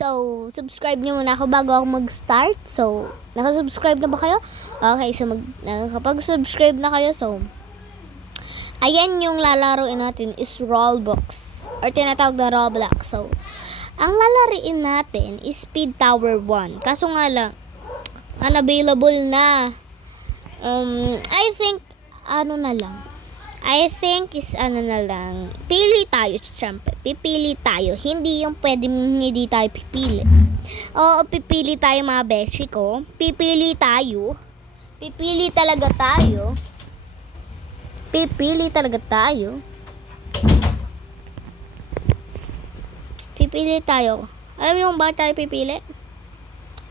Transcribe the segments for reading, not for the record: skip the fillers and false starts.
So, subscribe nyo muna ako bago ako mag-start. So, nakasubscribe na ba kayo? Okay, so nakapag-subscribe na kayo. So, ayan yung lalaroin natin is Roblox. Or tinatawag na Roblox. So, ang lalaroin natin is Speed Tower 1. Kaso nga lang, unavailable na. I think, pili tayo, syempre. Pipili tayo. Hindi yung pwedeng hindi tayo pipili. Oo, pipili tayo mga beshi ko. Pipili tayo. Pipili talaga tayo. Pipili tayo. Alam niyo kung bakit tayo pipili?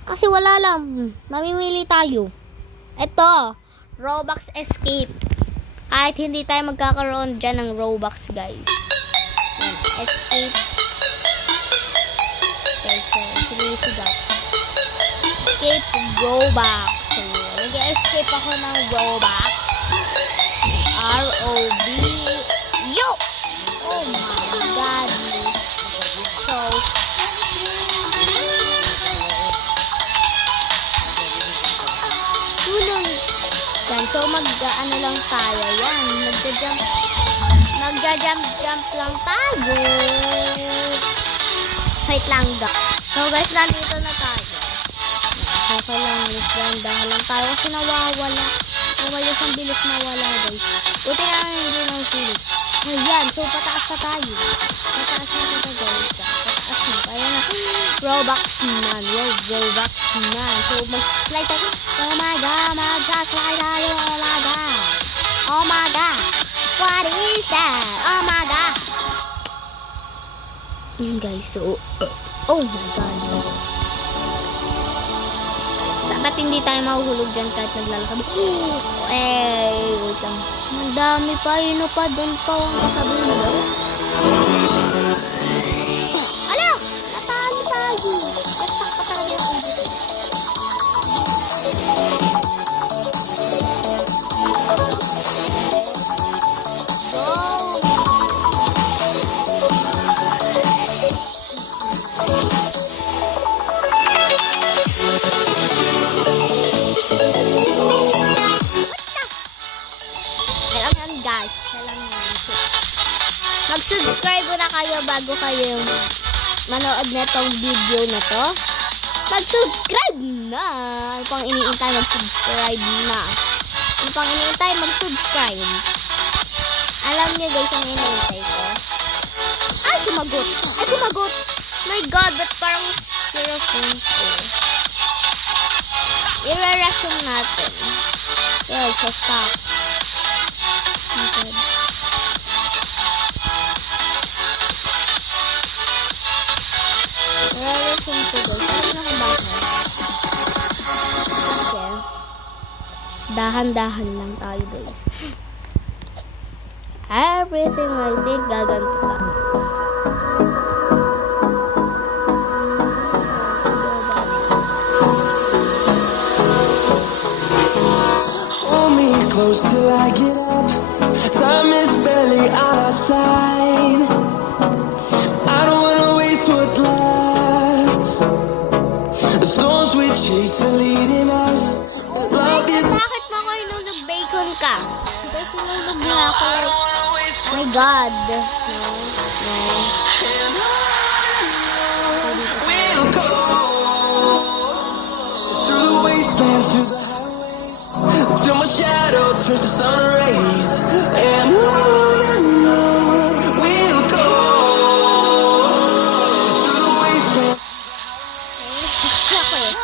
Kasi wala lang. Mamimili tayo. Ito, Roblox Escape. Kahit hindi tayo magkakaroon dyan ng Robux, guys. Yan, Escape. Okay, so, sinisigaw. Escape Robux. So, nag-escape ako ng Robux. R-O-B. Yo! Oh my God. So, tulong. Yan, so mag-ano lang tayo. Yan, magja-jump lang tayo. Wait lang daw. So guys, nandito na tayo. So lang, dahan lang tayo kasi nawawala. Nawala ang bilis mawala, guys. Buti na hindi nang sulit. Ayan, so pataas na tayo. Pataas na guys. Pataas na. Ayan na. Robux man. Robux man. So mag-slide tayo. Oh my God, mag-slide tayo. Oh my God. Oh my God. What is that? Oh my God. Yun guys, so oh my God. Dapat hindi tayo mahuhulog dyan kahit naglalakad. Wait lang. Ang dami pa, yun pa, doon pa ang kasabihin mo daw. Ala! Natalo tayo. Nastak pa talaga yung ulit. Mag-subscribe na kayo bago kayo manood na tong video na to. Mag-subscribe na! Ano pang iniintay? Mag-subscribe na. Ano pang iniintay? Mag-subscribe. Alam niyo guys ang iniintay ko. Ay, sumagot! My God, ba't parang 0.4? I-reaction natin. Yeah, so stop. Okay. Reaction ko guys. Ano na kung bakit? Okay. Dahan-dahan lang tayo guys. Everything I think gaganto ka. Hold me close till I get up. Time is barely on our side. I don't wanna waste what's left. The storms we chase are leading us. Love is. Bakit mo ko inulog bacon ka? Kasi inulog na ako like, my God. No. We'll go through the wastelands, through the highways, till my shadow turns to sun rays. And on we'll go through the wastelands. Ako eh.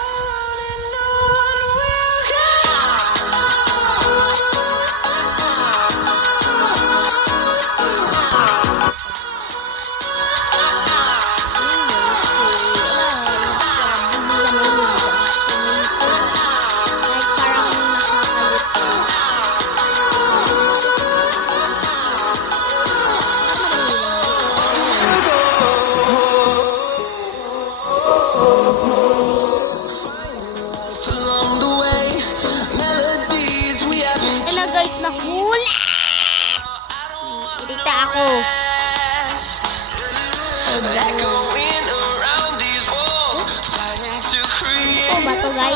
guys.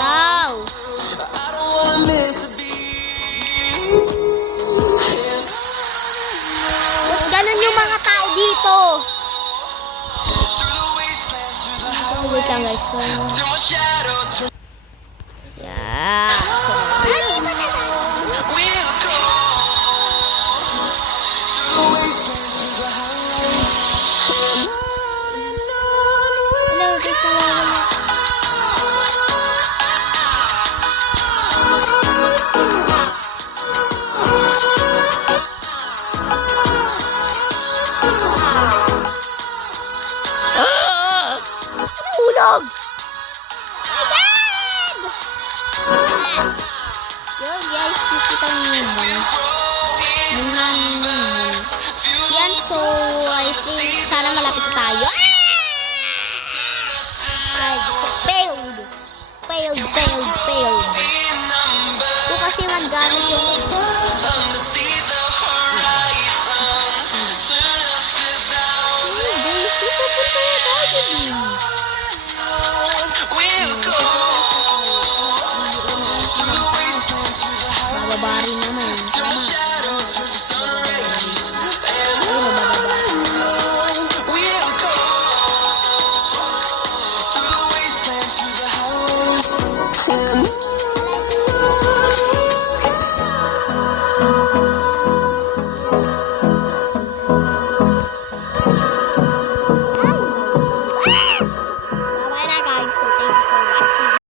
Wow. I don't wanna miss a beat. Ba't ganun yung mga tao dito? Through the wastelands, through the Oh, wait lang guys. So, till my shadow turns. yeah. We'll go through the wastelands, through the highways, and on and on. Hello guys, nawawala. Hulog! My God! Yun guys, kita niyo yun. Yung hangin yun. Yan, so I think sana malapit na tayo. Ay, failed. Failed. Kung kasi maggamit yung basic, pupunta na tayo din.